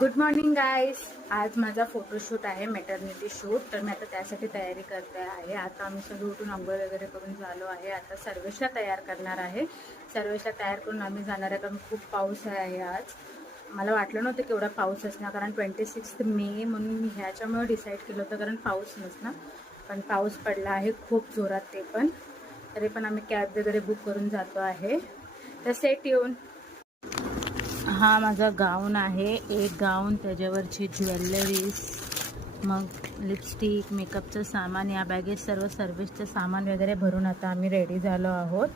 Good morning guys. आज माझा photoshoot आहे, मॅटर्निटी शूट. तर मी आता त्यासाठी तयारी करते आहे. आता आम्ही सगळं उठून आंघोळ वगैरे करून झालो आहे. आता सर्वेशला तयार करणार आहे. सर्वेशला तयार करून आम्ही जाणार आहे, कारण खूप पाऊस आहे आज. मला वाटलं नव्हतं की एवढा पाऊस असणार, कारण 26 मे म्हणून मी ह्याच्यामुळे डिसाईड केलं होतं, कारण पाऊस नसणार. पण पाऊस पडला आहे खूप जोरात. ते पण तरी पण आम्ही कॅब वगैरे बुक करून जातो आहे. तर सेट येऊन हा माझा गाऊन आहे, एक गाऊन, त्याच्यावरची ज्वेलरीज, मग लिपस्टिक, मेकअपचं सामान, या बॅगेत सर्व सर्विसचं सामान वगैरे भरून आता आम्ही रेडी झालो आहोत.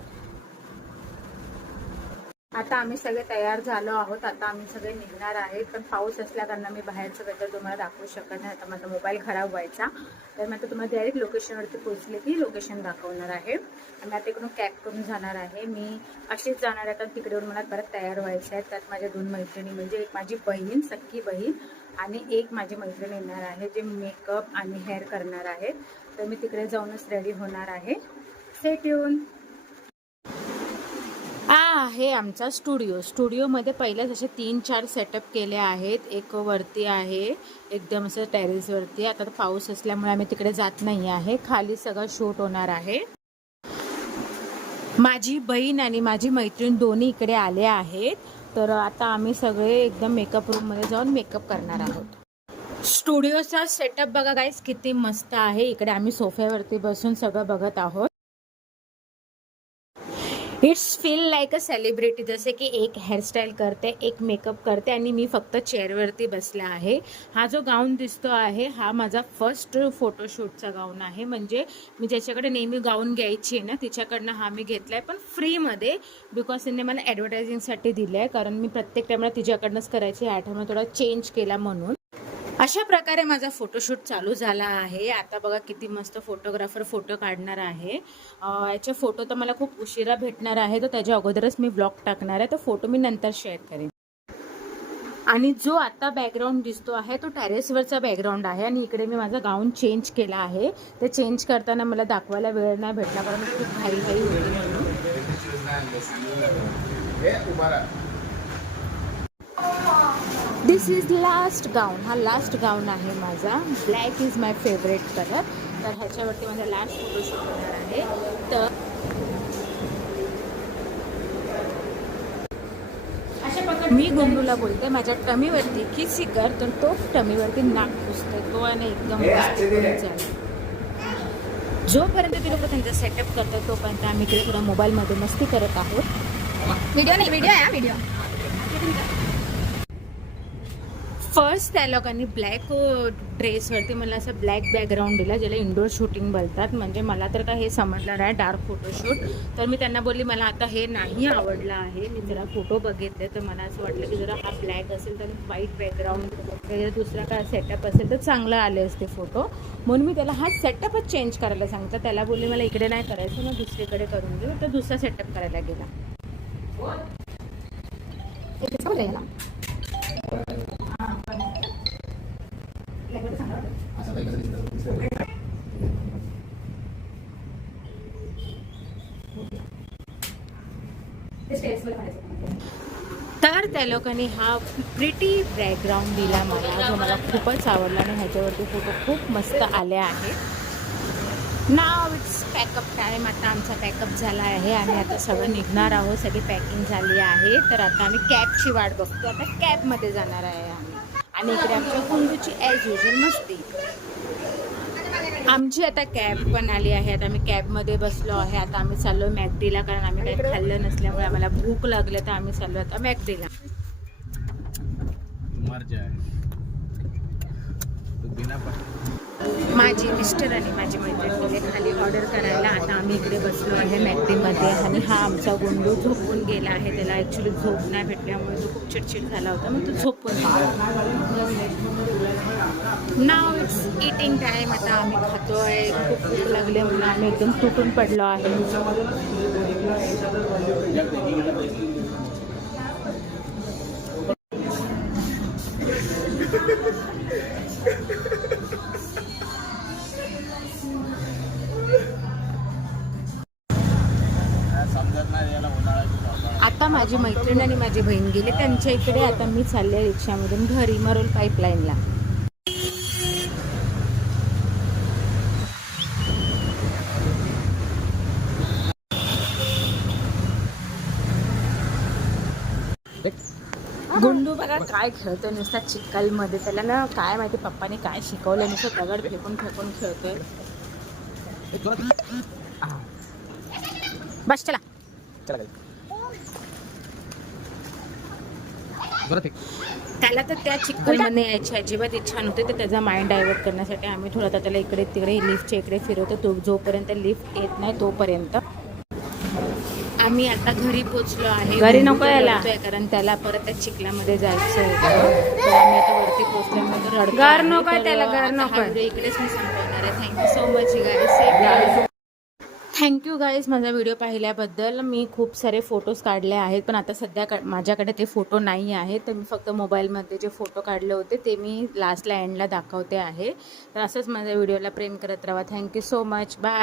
आता आम्ही सगळे तयार झालो आहोत. आता आम्ही सगळे निघणार आहेत, पण पाऊस असल्या कारण मी बाहेरचं वेदर तुम्हाला दाखवू शकत नाही. आता माझा मोबाईल खराब व्हायचा, तर मी आता तुम्हाला डायरेक्ट लोकेशनवरती पोहोचले की लोकेशन दाखवणार आहे. आणि आता इकडून कॅब करून जाणार आहे. मी अशीच जाणार आहे, कारण तिकडेवर मला परत तयार व्हायचं आहे. त्यात माझ्या 2 मैत्रिणी, म्हणजे एक माझी बहीण, सख्खी बहीण, आणि एक माझी मैत्रीण येणार आहे, जे मेकअप आणि हेअर करणार आहे. तर मी तिकडे जाऊनच रेडी होणार आहे. सेट येऊन आहे आमचा स्टुडिओमध्ये पहिलेच असे 3-4 सेटअप केले आहेत. एक वरती आहे, एकदम असं टेरेसवरती. आता पाऊस असल्यामुळे आम्ही तिकडे जात नाही आहे. खाली सगळं शूट होणार आहे. माझी बहीण आणि माझी मैत्रीण दोन्ही इकडे आले आहेत. तर आता आम्ही सगळे एकदम मेकअप रूममध्ये जाऊन मेकअप करणार आहोत. स्टुडिओचा सेटअप बघा गाईस, किती मस्त आहे. इकडे आम्ही सोफ्यावरती बसून सगळं बघत आहोत. It's feel like a celebrity. जसे की एक हेअरस्टाईल करते, एक मेकअप करते, आणि मी फक्त चेअरवरती बसला आहे. हा जो गाऊन दिसतो आहे, हा माझा फर्स्ट फोटोशूटचा गाऊन आहे. म्हणजे मी ज्याच्याकडे नेहमी गाऊन घ्यायची आहे ना, तिच्याकडनं हा मी घेतला आहे, पण फ्रीमध्ये. बिकॉज तिने मला ॲडव्हर्टायझिंगसाठी दिलं आहे, कारण मी प्रत्येक टाईमला तिच्याकडनंच करायची. या आठवड्यात थोडा चेंज केला म्हणून. अशा प्रकारे माझा फोटोशूट चालू झाला आहे. आता बघा किती मस्त फोटोग्राफर फोटो काढणार आहे. याचे फोटो तर मला खूप उशिरा भेटणार आहे, तर त्याच्या अगोदरच मी ब्लॉग टाकणार आहे. तो फोटो मी नंतर शेअर करेन. आणि जो आता बॅकग्राऊंड दिसतो आहे, तो टेरेसवरचा बॅकग्राऊंड आहे. आणि इकडे मी माझा गाऊन चेंज केला आहे. ते चेंज करताना मला दाखवायला वेळ नाही भेटला, कारण खूप घाई होती म्हणून. दिस इज लास्ट गाऊन. हा लास्ट गाऊन आहे माझा. Black is my favourite colour. तर ह्याच्यावरती माझा लास्ट फोटोशूट होणार आहे. तर अशा प्रकारे मी गुंडूला बोलते, माझ्या टमीवरती किसी कर, तर तो टमीवरती नाक पुसतो. तो आणि एकदम जोपर्यंत ते लोक त्यांचा सेटअप करतात, तोपर्यंत आम्ही इकडे थोडा मोबाईलमध्ये मस्ती करत आहोत. व्हिडिओ आहे व्हिडिओ. फर्स्ट त्या लोकांनी ब्लॅक ड्रेसवरती मला असं ब्लॅक बॅकग्राऊंड दिला, ज्याला इंडोर शूटिंग बोलतात. म्हणजे मला तर काय हे समजलं नाही, डार्क फोटोशूट. तर मी त्यांना बोलली मला आता हे नाही आवडलं आहे. मी जरा फोटो बघितले, तर मला असं वाटलं की जरा हा ब्लॅक असेल तर व्हाईट बॅकग्राऊंड वगैरे दुसरा काय सेटअप असेल तर चांगलं आले असते फोटो. म्हणून मी त्याला हा सेटअपच चेंज करायला सांगितलं. त्याला बोलली मला इकडे नाही करायचं, मग दुसरीकडे करून देऊ. तर दुसरा सेटअप करायला गेला. तर त्या लोकांनी हा प्रिटी बॅकग्राऊंड दिला मला, जो मला खूपच आवडला. आणि ह्याच्यावरती फोटो खूप मस्त आले आहेत. नाव इट्स पॅकअप टाईम. आता आमचा पॅकअप झाला आहे आणि आता सगळं निघणार आहोत. सगळी पॅकिंग झाली आहे. तर आता आम्ही कॅबची वाट बघतो. आता कॅबमध्ये जाणार आहे आम्ही. आणि इकडे आमच्या कुंडूची ॲज युजल मस्ती. आमची आता कॅब पण आली आहे. आता आम्ही कॅबमध्ये बसलो आहे. आता आम्ही चाललो मॅकडीला, कारण आम्ही काही खाल्लं नसल्यामुळे आम्हाला भूक लागली. तर आम्ही चाललो आता मॅकडीला. माझी मिस्टर आणि माझी मैत्रीण गेले खाली ऑर्डर करायला. आता आम्ही इकडे बसलो आहे मॅकडीमध्ये. आणि हा आमचा गोंडू झोपून गेला आहे. त्याला ॲक्च्युली झोप नाही भेटल्यामुळे तो खूप चिडचिड झाला होता, मग तो झोपून गेला. नाव इट्स इटिंग टाईम. आता आम्ही खातो आहे. खूप भूक लागले म्हणून आम्ही एकदम तुटून पडलो आहे. आता माझी मैत्रीण आणि माझी बहीण गेले त्यांच्या इकडे. आता मी चालले रिक्षामधून घरी मरोल पाईपलाईनला. गुंडू बघा काय खेळतोय नुसता चिखलमध्ये. त्याला ना काय माहिती पप्पाने काय शिकवलं, नुसतं दगड फेकून फेकून खेळतोय. बस चला. त्याला तर त्या चिखलमध्ये यायची अजिबात इच्छा नव्हती, तर त्याचा माइंड डायव्हर्ट करण्यासाठी आम्ही थोडा त्याला इकडे तिकडे लिफ्टच्या इकडे फिरवतो. तो जोपर्यंत लिफ्ट येत नाही तोपर्यंत. आम्ही आता घरी पोहोचलो आहे. घरी नको यायला कारण त्याला परत त्या चिखलामध्ये जायचं होतं. तर आम्ही आता वरती पोहोचल्यामुळे तो रडतो. घर नको त्याला, घर नको. इकडेच मी संपवणार आहे. थँक्यू सो मच गाईस. थँक्यू गाईज माझा व्हिडिओ पाहिल्याबद्दल. मी खूप सारे फोटोज काढले आहेत, पण आता सध्या माझ्याकडे ते फोटो नाही आहेत. तर मी फक्त मोबाईलमध्ये जे फोटो काढले होते ते मी लास्टला एंडला दाखवते आहे. तर असंच माझ्या व्हिडिओला प्रेम करत राहा. Thank you so much. बाय.